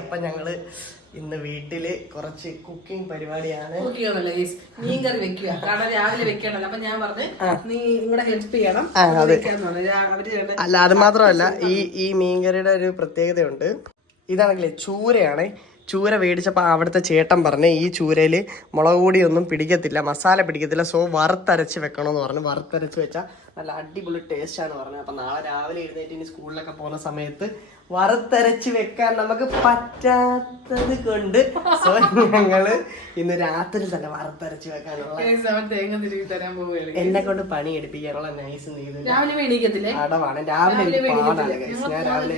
അപ്പൊ ഞങ്ങള് ഇന്ന് വീട്ടില് കുറച്ച് കുക്കിംഗ് പരിപാടിയാണ്. മീൻകറി വെക്കുക, കാരണം രാവിലെ വെക്കണല്ലോ. അപ്പൊ ഞാൻ പറഞ്ഞു നീ ഇവിടെ ഹെൽപ്പ് ചെയ്യണം. അല്ല, അത് മാത്രമല്ല, ഈ മീൻകറിയുടെ ഒരു പ്രത്യേകതയുണ്ട്. ഇതാണെങ്കിലേ ചൂരയാണ്. ചൂര മേടിച്ചപ്പോൾ അവിടുത്തെ ചേട്ടൻ പറഞ്ഞ് ഈ ചൂരയിൽ മുളക് പൊടിയൊന്നും പിടിക്കത്തില്ല, മസാല പിടിക്കത്തില്ല, സോ വറുത്തരച്ച് വെക്കണമെന്ന് പറഞ്ഞു. വറുത്തരച്ച് വെച്ചാൽ നല്ല അടിപൊളി ടേസ്റ്റാണ് പറഞ്ഞത്. അപ്പം നാളെ രാവിലെ എഴുന്നേറ്റ് ഇനി സ്കൂളിലൊക്കെ പോകുന്ന സമയത്ത് വറുത്തരച്ച് വെക്കാൻ നമുക്ക് പറ്റാത്തത് കൊണ്ട് സോ ഞങ്ങള് ഇന്ന് രാത്രി തന്നെ വറുത്തരച്ച് വെക്കാനുള്ള എന്നെ കൊണ്ട് പണി എടുപ്പിക്കാനുള്ള നൈസ് അടവാണ്. രാവിലെ പാടാണ്. ഞാൻ രാവിലെ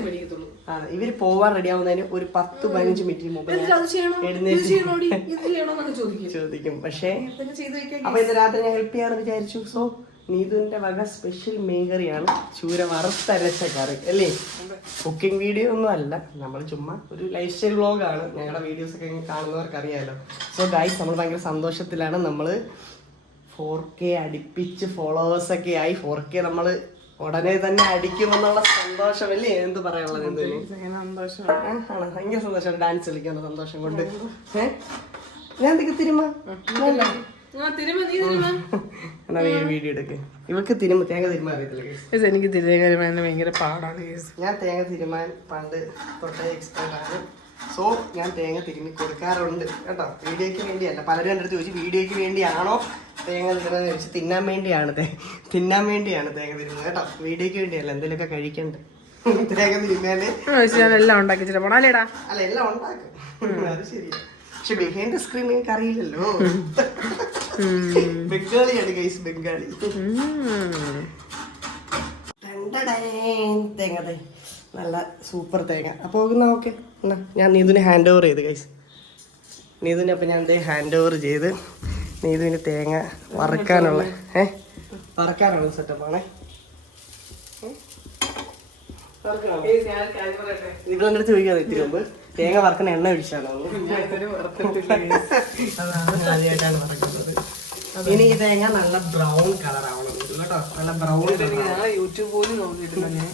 ഇവര് പോവാൻ റെഡി ആവുന്നതിന് ഒരു 10-15 മിനിറ്റ് മുമ്പ് ചോദിക്കും. പക്ഷേ അപ്പൊ ഇന്ന് രാത്രി ഞാൻ ഹെൽപ്പ് ചെയ്യാന്ന് വിചാരിച്ചു. സോ നീതുവിന്റെ വക സ്പെഷ്യൽ മീൻകറിയാണ്, ചൂര വറുത്തരച്ച കറി അല്ലേ. കുക്കിംഗ് വീഡിയോ ഒന്നും അല്ല, നമ്മൾ ചുമ്മാ ഒരു ലൈഫ് സ്റ്റൈൽ വ്ളോഗാണ്. ഞങ്ങളുടെ വീഡിയോസ് ഒക്കെ കാണുന്നവർക്ക് അറിയാലോ. സോ ഗൈസ്, നമ്മൾ ഭയങ്കര സന്തോഷത്തിലാണ്. നമ്മൾ 4K അടുപ്പിച്ച് ഫോളോവേഴ്സൊക്കെ ആയി. 4K നമ്മൾ ഉടനെ തന്നെ അടിക്കുമെന്നുള്ള സന്തോഷമല്ലേ. എന്ത് പറയാനുള്ളത്? ഭയങ്കര സന്തോഷം. ഡാൻസ് കളിക്കുന്ന സന്തോഷം കൊണ്ട് ഞാൻ എന്തൊക്കെ തിരുമ്മ വീഡിയോ എടുക്കേ. ഇവർക്ക് തേങ്ങ തിരുമാൻ അറിയത്തില്ല. എനിക്ക് തിരുമാൻ ഭയങ്കര പാടാണ്. ഞാൻ തേങ്ങ തിരുമാൻ പണ്ട് തൊട്ടേ എക്സ്പേർട്ട് ആണ്. സോ ഞാൻ തേങ്ങ തിരുമ്മി കൊടുക്കാറുണ്ട് കേട്ടോ. വീഡിയോയ്ക്ക് വേണ്ടിയല്ല. പലരും എൻ്റെ അടുത്ത് ചോദിച്ചു വീഡിയോയ്ക്ക് വേണ്ടിയാണോ തേങ്ങ തിരുമെന്ന് ചോദിച്ചു. തിന്നാൻ വേണ്ടിയാണ് തേങ്ങ തിരുമുന്നത് കേട്ടോ. വീഡിയോയ്ക്ക് വേണ്ടിയല്ല, എന്തെങ്കിലുമൊക്കെ കഴിക്കണ്ടേ. തേങ്ങ തിരുമ്മാല് എല്ലാം ഉണ്ടാക്കി പോണല്ലേടാ. അല്ല, എല്ലാം ഉണ്ടാക്കും, അത് ശരിയാ. പക്ഷെ ബിഹൈൻഡ് സ്ക്രീൻ നിങ്ങൾക്ക് അറിയില്ലല്ലോ. ബംഗാളിയാണ് ഗൈസ്, ബംഗാളി. തേങ്ങ നല്ല സൂപ്പർ തേങ്ങ. അപ്പോൾ ഓക്കെ, എന്നാ ഞാൻ നീതുവിനെ ഹാൻഡ് ഓവർ ചെയ്ത് ഗൈസ്. നീതുവിനെ അപ്പം ഞാൻ ഹാൻഡ് ഓവർ ചെയ്ത് നീതുവിന് തേങ്ങ വറക്കാനുള്ള സെറ്റപ്പാണേ. ഇവിടെ അടുത്ത് ചോദിക്കാതെ ഇത്തിരി മുമ്പ് തേങ്ങ വറക്കുന്ന എണ്ണ ഒഴിച്ചാണോ? ആദ്യമായിട്ടാണ് വറക്കുന്നത്. ഇനി ഈ തേങ്ങ നല്ല ബ്രൗൺ കളർ ആവണം കേട്ടോ. നല്ല ബ്രൗൺ യൂട്യൂബ് പോലും നോക്കിയിട്ടില്ല ഞാൻ.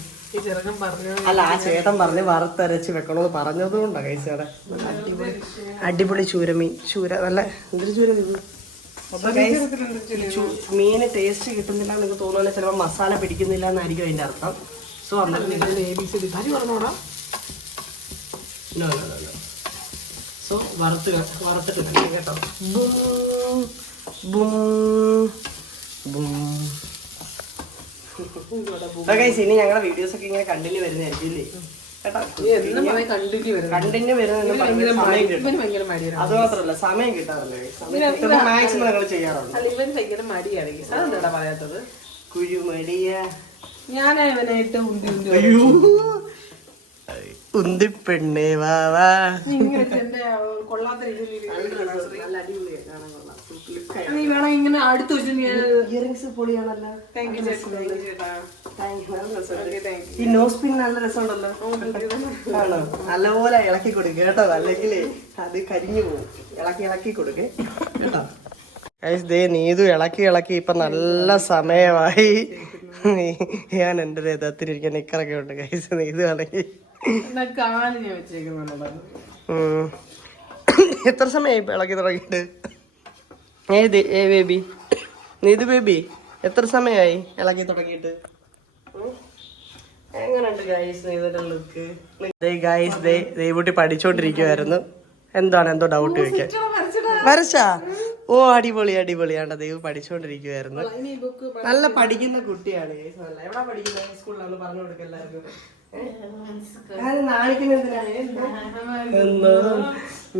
അല്ല, ആ ചേട്ടൻ പറഞ്ഞ് വറുത്തരച്ച് വെക്കണമെന്ന് പറഞ്ഞത് കൊണ്ടാണ് കഴിച്ചേടെ. അടിപൊളി ചൂരമീൻ. നല്ല എന്തൊരു ചൂര ഇത്. മീന് ടേസ്റ്റ് കിട്ടുന്നില്ല നിങ്ങൾക്ക് തോന്നുന്നില്ല, ചിലപ്പോൾ മസാല പിടിക്കുന്നില്ല എന്നായിരിക്കും അതിന്റെ അർത്ഥം. സോ സോ വറുത്തിട്ട് കേട്ടോ. ഇനി ഞങ്ങളുടെ വീഡിയോസ് ഒക്കെ ഇങ്ങനെ കണ്ടിന്യൂ വരുന്നതായിരിക്കും കണ്ടിന്യൂ വരുന്ന. അത് മാത്രമല്ല, സമയം കിട്ടാറില്ല. മാക്സിമം ഞങ്ങൾ ചെയ്യാറുണ്ട്. പറയാത്തത് കുഴിമടിയ ഞാൻ ഇവനായിട്ട് ഉന്തിപ്പെണ്ണേ വാ വാ. കൊള്ളാത്ത നീ വേണം ഇങ്ങനെ അടുത്ത് ഇയറിംഗ്സ് പൊളിയാണല്ലോ. ഈ നോസ് പിൻ നല്ല രസമുണ്ടല്ലോ. ആണോ? നല്ലപോലെ ഇളക്കി കൊടുക്കുക കേട്ടോ, അല്ലെങ്കിൽ അത് കരിഞ്ഞു പോകും. ഇളക്കി കൊടുക്കേ കേട്ടോ. നീതു ഇളക്കി ഇപ്പൊ നല്ല സമയമായി. ഞാൻ എന്റെ രഥത്തിലിരിക്കാൻ നിക്കറൊക്കെ ഉണ്ട് ഗൈസ്. നീതു ആണെങ്കിൽ എത്ര സമയമായി ഇപ്പൊ ഇളക്കി തുടങ്ങിയിട്ട്? ബേബി, നീതു ബേബി, എത്ര സമയമായി ഇളക്കി തുടങ്ങിയിട്ട്? എങ്ങനെയുണ്ട് ഗൈസ് നീതുന്റെ ലുക്ക്? ഗൈസ് ദൈവൂട്ടി പഠിച്ചോണ്ടിരിക്കുവായിരുന്നു. എന്തോ ഡൗട്ട് ചോദിക്കാൻ. വരച്ചാ? ഓ, അടിപൊളിയാണ്. ദൈവം പഠിച്ചോണ്ടിരിക്കുവായിരുന്നു. നല്ല പഠിക്കുന്ന കുട്ടിയാണ് ഗൈസ്. നല്ല എവിടെ പഠിക്കുന്നത്? സ്കൂളിലാണ് പറഞ്ഞു കൊടുക്കുക എല്ലാവർക്കും. നാണിക്കുന്ന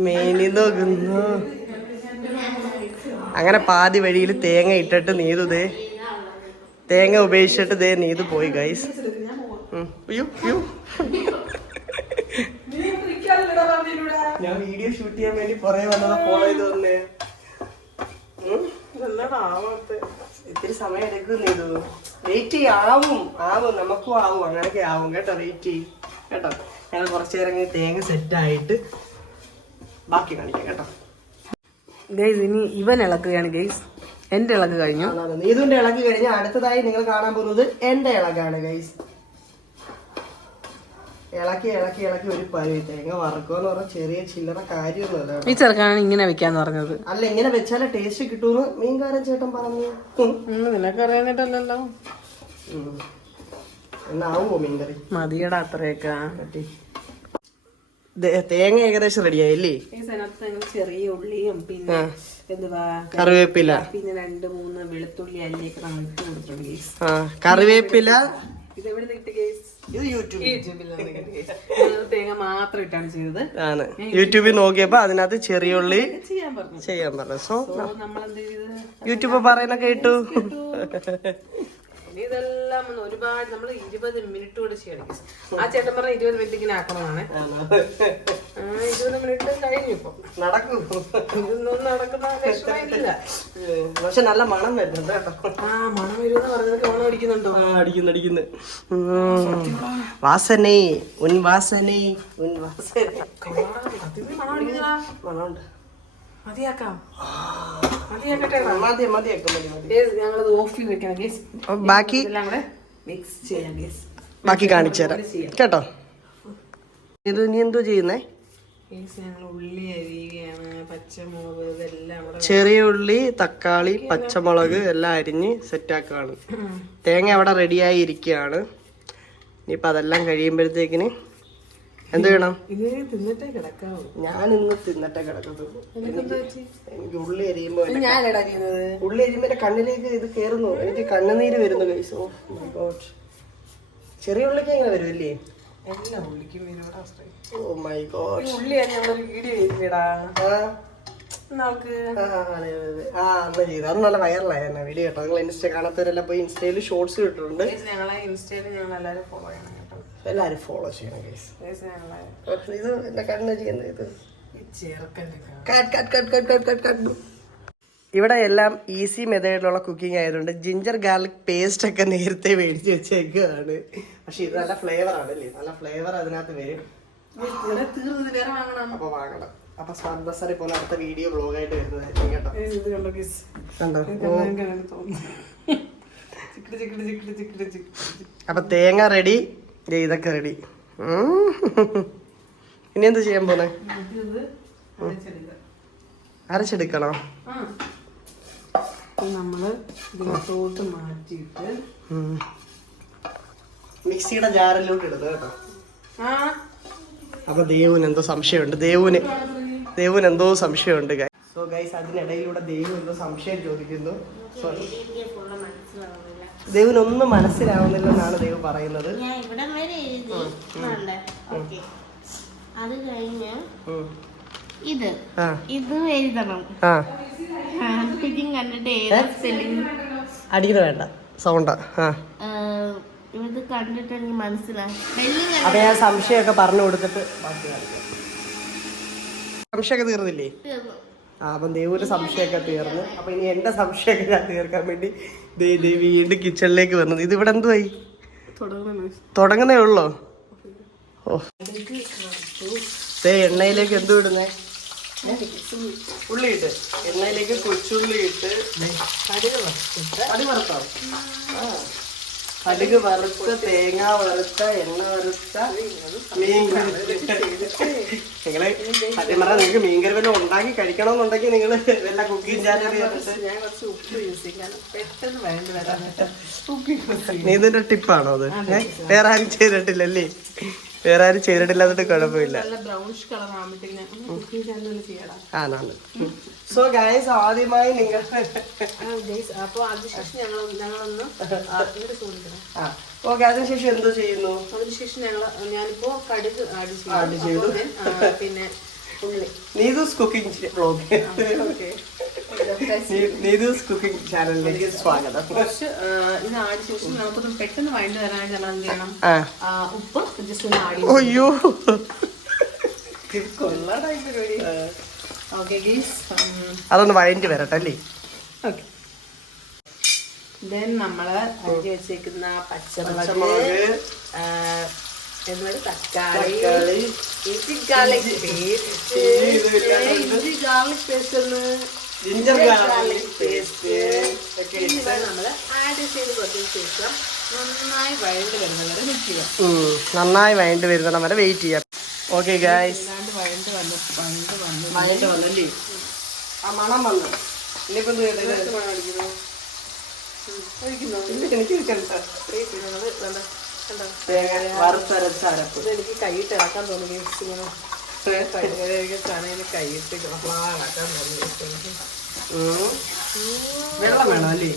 മേനി നോക്കുന്നു. അങ്ങനെ പാതി വഴിയിൽ തേങ്ങ ഇട്ടിട്ട് തേങ്ങ ഉപേക്ഷിച്ചിട്ട് നീതു പോയി ഗൈസ്. ഞാൻ വീഡിയോ ഷൂട്ട് ചെയ്യാൻ വേണ്ടി പുറകെ വന്നതാ, ഫോളോ ചെയ്ത് വന്നേ. ഇത്തിരി സമയം എടുക്കും നീതു. വെയിറ്റ് ആവും, നമുക്കും ആവും, അങ്ങനെയൊക്കെ ആവും കേട്ടോ. വെയിറ്റ് ചെയ്യും കേട്ടോ. ഞങ്ങൾ കുറച്ചു നേരം തേങ്ങ സെറ്റായിട്ട് ബാക്കി കാണിക്കാം കേട്ടോ. ഗൈസ്, ഇനി ഇവൻ ഇളക്കുകയാണ് ഗൈസ്. എന്റെ ഇളക്ക് കഴിഞ്ഞു. നീതുവിന്റെ ഇളക്ക് കഴിഞ്ഞ അടുത്തതായി നിങ്ങൾ കാണാൻ പോകുന്നത് എന്റെ ഇളക്കാണ് ഗൈസ്. ഇളക്കി ഇളക്കി ഇളക്കി ഒരു പരുവി. തേങ്ങ വറക്കുമെന്ന് പറഞ്ഞാൽ ചെറിയ ചില്ലറ കാര്യമൊന്നുമല്ല. ഈ ചെറുക്കാണ് ഇങ്ങനെ വെക്കാന്ന് പറഞ്ഞത്. അല്ല, ഇങ്ങനെ വെച്ചാലേ ടേസ്റ്റ് കിട്ടുമെന്ന് മീൻകാരൻ ചേട്ടൻ പറഞ്ഞു. നിനക്ക് അറിയാനിട്ടല്ലോ. എന്നാവോ മീൻകറി? മതിയടാ അത്രയൊക്കെ. തേങ്ങ ഏകദേശം റെഡിയായില്ലേ? ചെറിയ ഉള്ളിയും പിന്നെ എന്തുവാ കറിവേപ്പില, പിന്നെ 2-3 വെളുത്തുള്ളി അല്ലിയൊക്കെ നമ്മൾ ഇട്ട് കൊടുത്തിട്ടുണ്ട്. കറിവേപ്പില. ഇത് എവിടെ നിന്ന് കിട്ടി ഗൈസ്? ഇത് യൂട്യൂബിൽ തേങ്ങ മാത്രം ഇട്ടാണ് ചെയ്തത്. ആണ്. യൂട്യൂബിൽ നോക്കിയപ്പോ അതിനകത്ത് ചെറിയ ഉള്ളി ചെയ്യാൻ പറഞ്ഞു. സോ നമ്മളെന്ത് ചെയ്ത് യൂട്യൂബ് പറയുന്ന കേട്ടു. ഇതെല്ലാം ഒരുപാട് നമ്മൾ 20 മിനിറ്റ് കൂടെ ചെയ്യണം. ആ ചേട്ടൻ പറഞ്ഞ 20 മിനിറ്റ് ഇങ്ങനെ ആക്കണമെന്നാണ്. 20 മിനിറ്റ് കഴിഞ്ഞു. ഇപ്പൊ നടക്കും. ഇതൊന്നും നടക്കുന്ന ലക്ഷണമില്ല. പക്ഷെ നല്ല മണം വരുന്നുണ്ട് കേട്ടോ. മണം വരുമെന്ന് പറഞ്ഞത് ഓണം അടിക്കുന്നുണ്ടോ? അടിക്കുന്നു. വാസനേ ഉൻവാസനേ ഉൻവാസനേ. മണമുണ്ട്. മതിയാക്കാം. ഞങ്ങളത് ബാക്കി കാണിച്ചു തരാം കേട്ടോ. ഇത് നീ എന്തോ ചെയ്യുന്നേ? ഉള്ളി അരിയുകയാണ്, പച്ചമുളക് ഇതെല്ലാം. ചെറിയ ഉള്ളി, തക്കാളി, പച്ചമുളക് എല്ലാം അരിഞ്ഞ് സെറ്റാക്കുകയാണ്. തേങ്ങ അവിടെ റെഡിയായി ഇരിക്കുകയാണ്. ഇനിയിപ്പോൾ അതെല്ലാം കഴിയുമ്പോഴത്തേക്കിന് എന്ത് വേണം? ഞാൻ ഇന്ന് തിന്നിട്ടേ കിടക്കത്തുള്ളൂ. എനിക്ക് ഉള്ളി അരിയുമ്പോ എന്റെ കണ്ണിലേക്ക് ഇത് കേറുന്നു. എനിക്ക് കണ്ണുനീര് വരുന്നു ഗൈസ്. Oh my God. ചെറിയ ഉള്ളിക്ക് എങ്ങനെ വരുമല്ലേ? എല്ലാ ഉള്ളിക്കും. Oh my god. ഉള്ളി വീഡിയോ ചെയ്തിടാ. അന്ന് ചെയ്തു. അത് നല്ല വൈറലായ വീഡിയോ കേട്ടോ. നിങ്ങൾ ഇൻസ്റ്റ കാണാത്തവരെല്ലാം പോയി ഇൻസ്റ്റയിൽ ഷോർട്സ് ഇട്ടിട്ടുണ്ട്. ഞങ്ങളെ ഇൻസ്റ്റയിൽ ഞങ്ങൾ എല്ലാവരും ഫോളോ ചെയ്യണം. എല്ലാരും ഫോളോ ചെയ്യണം ഗൈസ്. ഇത് എന്റെ കണ്ണ് ചെയ്യുന്നത് ഇത്. ഇവിടെ എല്ലാം ഈസി മെത്തേഡിലുള്ള കുക്കിംഗ് ആയതുകൊണ്ട് ജിഞ്ചർ ഗാർലിക് പേസ്റ്റ് ഒക്കെ നേരത്തെ മേടിച്ച് വെച്ചേക്കാണ്. പക്ഷെ ഇത് നല്ല ഫ്ലേവർ ആണ് അല്ലേ? നല്ല ഫ്ലേവർ അതിനകത്ത് വരും. അപ്പൊ വാങ്ങണം. അപ്പൊ സ്മാർട്ട് ബസാറിൽ പോലെ അടുത്ത വീഡിയോ ബ്ലോഗായിട്ട് വരുന്നതായിരിക്കും കേട്ടോ. അപ്പൊ തേങ്ങ റെഡി, ഇതൊക്കെ റെഡി. ഇനി എന്ത് ചെയ്യാൻ പോന്നെ? അരച്ചെടുക്കണോ? നമ്മള് ഇതിനകത്തോട്ട് മാറ്റിയിട്ട് മിക്സിയുടെ ജാറിലോട്ട് ഇടുന്നു കേട്ടോ. അപ്പൊ ദേവുന് എന്തോ സംശയമുണ്ട്. ദേവുന് എന്തോ സംശയമുണ്ട്. സോ ഗൈസ്, അതിനിടയിലൂടെ ദേവു എന്തോ സംശയം ചോദിക്കുന്നു. സോറി, ദേവിനൊന്നും മനസ്സിലാവുന്നില്ലെന്നാണ് ദേവ് പറയുന്നത്. അത് കഴിഞ്ഞ് ഇത് എഴുതണം. കണ്ടിട്ട് അടിക്കുന്ന വേണ്ട സൗണ്ടാ. ഇത് കണ്ടിട്ട് എനിക്ക് മനസ്സിലായി. അപ്പൊ ഞാൻ സംശയമൊക്കെ പറഞ്ഞു കൊടുത്തിട്ട് ബാക്കി സംശയമൊക്കെ തീർന്നില്ലേ? അപ്പം ദേവൂര് സംശയമൊക്കെ തീർന്നു. അപ്പൊ ഇനി എന്റെ സംശയമൊക്കെ ഞാൻ തീർക്കാൻ വേണ്ടി വീണ്ടും കിച്ചണിലേക്ക് വന്നത്. ഇത് ഇവിടെ എന്തുവായി? തുടങ്ങുന്നേ ഉള്ളോ? ഓ, എണ്ണയിലേക്ക് എന്തു ഇടുന്നേ? ഉള്ളി ഇട്ട് എണ്ണയിലേക്ക് കൊച്ചുള്ളി ഇട്ട് കടുക് വറുത്ത തേങ്ങ വറുത്ത എണ്ണ വറുത്ത മീൻ. നിങ്ങള് സത്യം പറഞ്ഞാൽ നിങ്ങൾക്ക് മീൻകറി വല്ലതും ഉണ്ടാക്കി കഴിക്കണമെന്നുണ്ടെങ്കിൽ നിങ്ങള് വല്ല കുക്കിംഗ് ചാനൽ നീ ഇതിന്റെ ടിപ്പാണോ അത്? വേറെ ആരും ചെയ്തിട്ടില്ലല്ലേ? വേറെ ആരും ചെയ്തിട്ടില്ലാന്നിട്ട് കുഴപ്പമില്ല. ആണാണ്. സോ ഗൈസ്, ആദ്യമായി നിങ്ങൾ ഓക്കെ, അതിനുശേഷം എന്തോ ചെയ്യുന്നു? അതിനുശേഷം ഞാനിപ്പോ കടുക് ആഡ് ചെയ്തു. പിന്നെ Neethu's cooking vlog, Neethu's cooking ചാനലിലേക്ക് സ്വാഗതം. ഇത് ആഡ് ശേഷം നമുക്കൊന്ന് പെട്ടെന്ന് വഴണ്ട് തരാനായിട്ട് നമ്മൾ എന്ത് ചെയ്യണം? ഉപ്പ് ജസ്റ്റ് ഒന്ന് ആഡ് ചെയ്യും. അയ്യോ, അതൊന്ന് വഴണ്ടി വരട്ടെ അല്ലേ? ഓക്കെ. ദെൻ നമ്മള് അരിഞ്ഞു വെച്ചേക്കുന്ന പച്ചമുളക്, തക്കാളി, ഗാർലിക് പേസ്റ്റ് നമ്മള് ആഡ് ചെയ്ത് കൊടുത്തതിന് ശേഷം നന്നായി വഴണ്ട് വരുന്നത് വരെ നിൽക്കുക. നന്നായി വഴണ്ട് വരുന്നിടം വരെ വെയിറ്റ് ചെയ്യാം. ഓക്കെ ഗൈസ്, ഏതാണ്ട് വഴണ്ട് വന്നു. വഴണ്ട് വന്നല്ലേ? ആ മണം വന്നു. ഇനിയിപ്പോ എന്ത് ചെയ്യട്ടെ? മണം അടിക്കുന്നു. എനിക്ക് വറുത്തരച്ച അരപ്പ് എനിക്ക് കൈയിട്ട് ഇളക്കാൻ തോന്നി. ചാണയിൽ കൈയിട്ട് ഇളക്കാൻ തോന്നി. വെള്ളം വേണം അല്ലേ?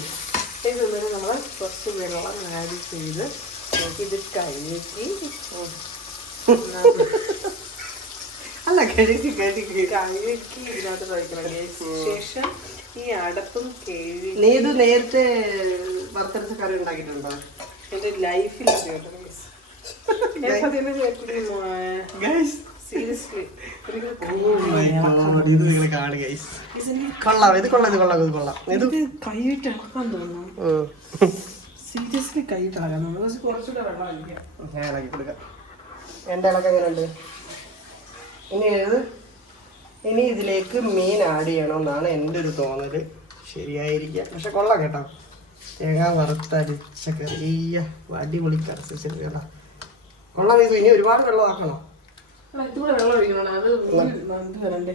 നമ്മൾ കുറച്ച് വെള്ളം ആഡ് ചെയ്ത് ഇത് കഴുകി അല്ല കഴുകി ഇതിനകത്ത് കഴിക്കണം. ശേഷം ഈ അടപ്പും കഴുകി. നീ ഇത് നേരത്തെ വറുത്തരച്ച കറി ഉണ്ടാക്കിയിട്ടുണ്ടോ? എന്റെ ലൈഫിൽ സീരിയസ്ലി കൊള്ളാം. ഇത് കൊള്ളാം, ഇത് കൊള്ളാം, ഇത് കൊള്ളാം. ഇത് കൈയിട്ട് ഇളക്കാൻ തോന്നുന്നു. സീരിയസ്ലി കൈയിട്ട് ഇളക്കാൻ തോന്നുന്നു. പക്ഷെ കുറച്ചുകൂടെ വെള്ളം ഒഴിക്കാം. ഞാൻ ഇളക്കി കൊടുക്കാം. എൻ്റെ ഇളക്കം എങ്ങനെയുണ്ട്? ഇനി ഇതിലേക്ക് മീൻ ആഡ് ചെയ്യണമെന്നാണ് എൻ്റെ ഒരു തോന്നല്. ശരിയായിരിക്കാം, പക്ഷെ കൊള്ളാം കേട്ടോ. തേങ്ങ വറുത്തരച്ച കറി അടിപൊളി കറി കേട്ടോ. കൊള്ളാം. ഇത് ഇനി ഒരുപാട് വെള്ളം ആക്കണം. ഇതുകൂടെ വെള്ളം ഒഴിക്കണം. അത് വരണ്ടേ?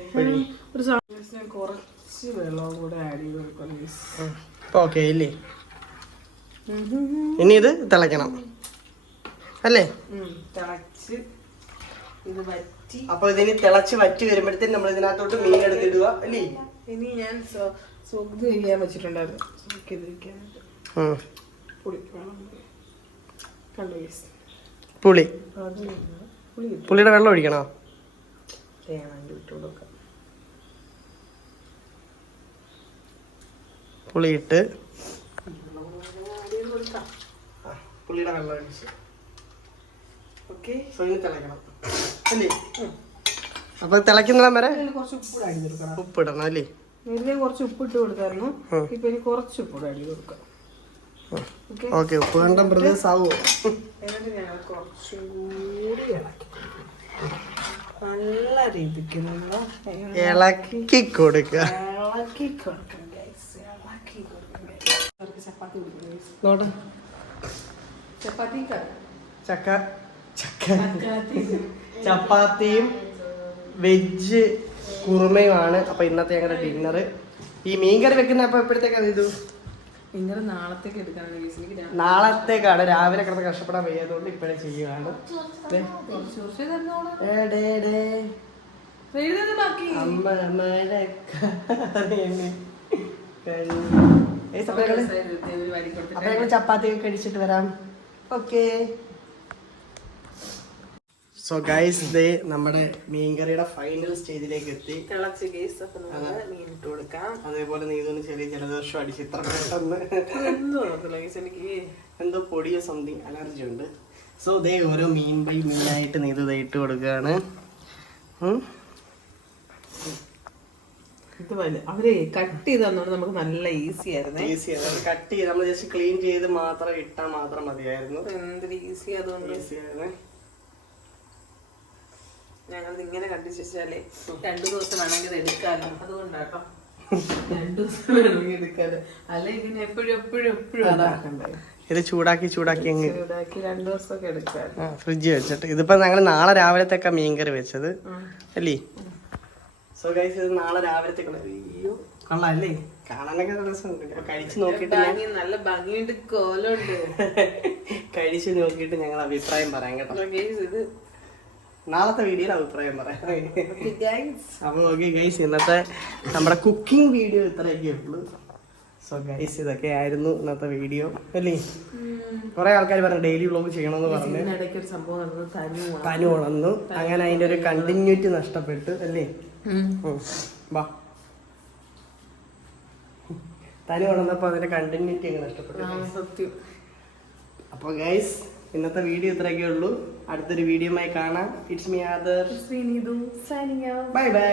ഒരു സാധനം കുറച്ച് വെള്ളം കൂടെ ആഡ് ചെയ്ത് കൊടുക്കണം. ഓക്കെ ഇല്ലേ? ഇനി ഇത് തിളയ്ക്കണം അല്ലേ? തിളച്ച് ഇത് വറ്റി. അപ്പൊ ഇതിന് തിളച്ച് വറ്റി വരുമ്പോഴത്തേക്കും നമ്മൾ ഇതിനകത്തോട്ട് മീൻ എടുത്തിടുക അല്ലേ? ഇനി ഞാൻ ഇത് ചെയ്യാൻ വെച്ചിട്ടുണ്ടായിരുന്നു. പുളി കണ്ടു. പുളി അത് പുളിയുടെ വെള്ളം ഒഴിക്കണോ? പുളിയിട്ട് പുളിയുടെ വെള്ളം ഒഴിച്ച് ഓക്കെ. തിളക്കണം അല്ലേ? അപ്പൊ തിളക്കുന്നിടം വരെ കുറച്ച് ഉപ്പ് ആഡ് ചെയ്ത് കൊടുക്കണം. ഉപ്പിടണം അല്ലേ? ഇതിൽ കുറച്ച് ഉപ്പിട്ട് കൊടുത്തായിരുന്നു. ഇപ്പൊ ഇനി കുറച്ച് ഉപ്പ് ആഡ് ചെയ്ത് കൊടുക്കാം. ഓക്കെ. ഉപ്പ് കണ്ടം പ്രദേശം ആവുമോ? എന്നിട്ട് ഞങ്ങൾ കുറച്ചും കൂടി ഇളക്കി നല്ല രീതിക്ക് ഇളക്കി കൊടുക്കുക. ഇളക്കി കൊടുക്കണം ഗൈസ്. ഇളക്കി കൊടുക്കണം ഗൈസ്. ചപ്പാത്തി കൊടുക്കണം. നോട്ടെ ചപ്പാത്തിയും വെജ് കുറുമയുമാണ് അപ്പൊ ഇന്നത്തെ ഞങ്ങളുടെ ഡിന്നർ. ഈ മീൻകറി വെക്കുന്ന അപ്പൊ എപ്പോഴത്തേക്കാണ് ഇത്? ഇന്നലെ നാളത്തേക്ക് എടുക്കാനാണ്. നാളത്തേക്കാണ്. രാവിലെ കിടന്ന് കഷ്ടപ്പെടാൻ വയ്യാതുകൊണ്ട് ഇപ്പഴേ ചെയ്യുകയാണ്. അപ്പൊ ഞങ്ങള് ചപ്പാത്തി ഒക്കെ കഴിച്ചിട്ട് വരാം. ഓക്കെ. സോ ഗൈസ്, ദേ നമ്മുടെ മീൻകറിയുടെ ഫൈനൽ സ്റ്റേജിലേക്ക് എത്തി. തിളച്ച് ഗൈസ്. അപ്പൊ നമ്മള് മീൻ ഇട്ട് കൊടുക്കാം. അതേപോലെ നീ ഇതൊന്ന് ചെറിയ ജലദോഷം അടിച്ച് ഇത്ര പെട്ടെന്ന് എനിക്ക് എന്തോ പൊടിയോ സംതിങ് അലർജി ഉണ്ട്. സോ ദേ ഓരോ മീൻ ബൈ മീനായിട്ട് നീ ഇത് ഇട്ട് കൊടുക്കുകയാണ്. അവര് കട്ട് ചെയ്ത് തന്നോണ്ട് നമുക്ക് നല്ല ഈസി ആയിരുന്നു. കട്ട് ചെയ്ത് നമ്മൾ ജസ്റ്റ് ക്ലീൻ ചെയ്ത് മാത്രം ഇട്ടാൽ മാത്രം മതിയായിരുന്നു. എന്തൊരു ഈസി. അതുകൊണ്ട് ഈസി ആയിരുന്നു. ഞങ്ങൾ ഇങ്ങനെ കണ്ടിച്ചാലേ 2 ദിവസം വേണമെങ്കിൽ എടുക്കാലോ. അതുകൊണ്ടാട്ടോ 2 ദിവസം വേണമെങ്കിൽ എടുക്കാലോ. അല്ല ഇതിന് എപ്പോഴും ഉണ്ടാക്കണ്ടേ? ഇത് ചൂടാക്കി അങ്ങ് 2 ദിവസമൊക്കെ എടുക്കാലോ ഫ്രിഡ്ജ് വെച്ചിട്ട്. ഇതിപ്പോ ഞങ്ങൾ നാളെ രാവിലത്തേക്കാ മീൻകറി വെച്ചത് അല്ലേ? സോ ഗൈസ്, ഇത് നാളെ രാവിലത്തേക്കുള്ള. അയ്യോ കൊള്ളാല്ലേ? കാണാനൊക്കെ രസമുണ്ട്. കഴിച്ചു നോക്കിയിട്ട് നല്ല ഭംഗിയുണ്ട്, കോലുണ്ട്. കഴിച്ചു നോക്കിയിട്ട് ഞങ്ങൾ അഭിപ്രായം പറയാം കേട്ടോ. ഇത് നാളത്തെ വീഡിയോയിൽ അഭിപ്രായം പറയാം. അപ്പൊ ഓക്കെ ഗൈസ്, ഇന്നത്തെ നമ്മുടെ കുക്കിംഗ് വീഡിയോ ഇത്രയൊക്കെ ഉള്ളൂ. സോ ഗൈസ്, ഇതൊക്കെ ആയിരുന്നു ഇന്നത്തെ വീഡിയോ അല്ലേ? കുറെ ആൾക്കാർ പറഞ്ഞു ഡെയിലി വ്ളോഗ് ചെയ്യണമെന്ന് പറഞ്ഞു. തനു ഉണർന്നു. അങ്ങനെ അതിന്റെ ഒരു കണ്ടിന്യൂറ്റി നഷ്ടപ്പെട്ടു അല്ലേ? വാ, തനു ഉണർന്നപ്പോ അതിന്റെ കണ്ടിന്യൂറ്റി അങ്ങ് നഷ്ടപ്പെട്ടു. അപ്പൊ ഗൈസ്, ഇന്നത്തെ വീഡിയോ ഇത്രയൊക്കെ ഉള്ളൂ. അടുത്തൊരു വീഡിയോയുമായി കാണാം. It's me other. Srinidu signing out. Bye bye.